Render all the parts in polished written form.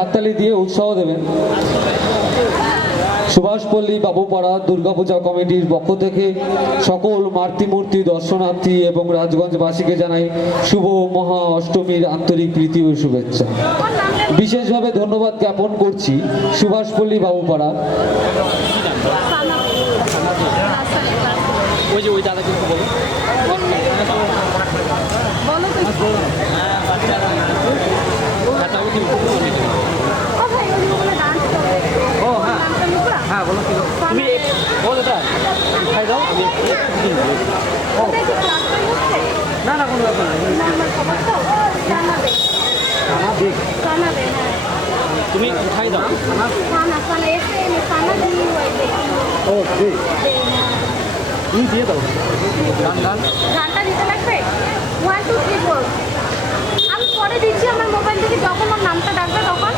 হাততালি দিয়ে উৎসাহ দেবেন। সুভাষপল্লী বাবুপাড়া দুর্গাপূজা কমিটির পক্ষ থেকে সকল মাতৃমূর্তি দর্শনার্থী এবং রাজগঞ্জবাসীকে জানাই শুভ মহা অষ্টমীর আন্তরিক প্রীতি ও শুভেচ্ছা। বিশেষভাবে ধন্যবাদ জ্ঞাপন করছি সুভাষপল্লী বাবুপাড়া না না কোনো ব্যাপার তুমি খাই দাও তুমি দিয়ে দাও গানটা দিতে লাগবে 1 2 3 4 আমি পরে দিচ্ছি আমার মোবাইল থেকে যখন ওর নামটা ডাকবে তখন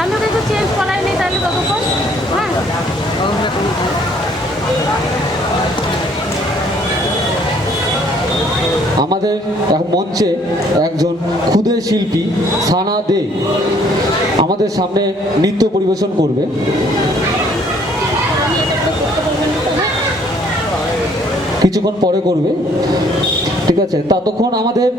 আমি ওকে একটু চেঞ্জ করাই নিই তাহলে ততক্ষণ হ্যাঁ আমাদের মঞ্চে একজন ক্ষুদে শিল্পী সানা দে আমাদের সামনে নৃত্য পরিবেশন করবে। কিছুক্ষণ পরে করবে, ঠিক আছে? ততক্ষণ আমাদের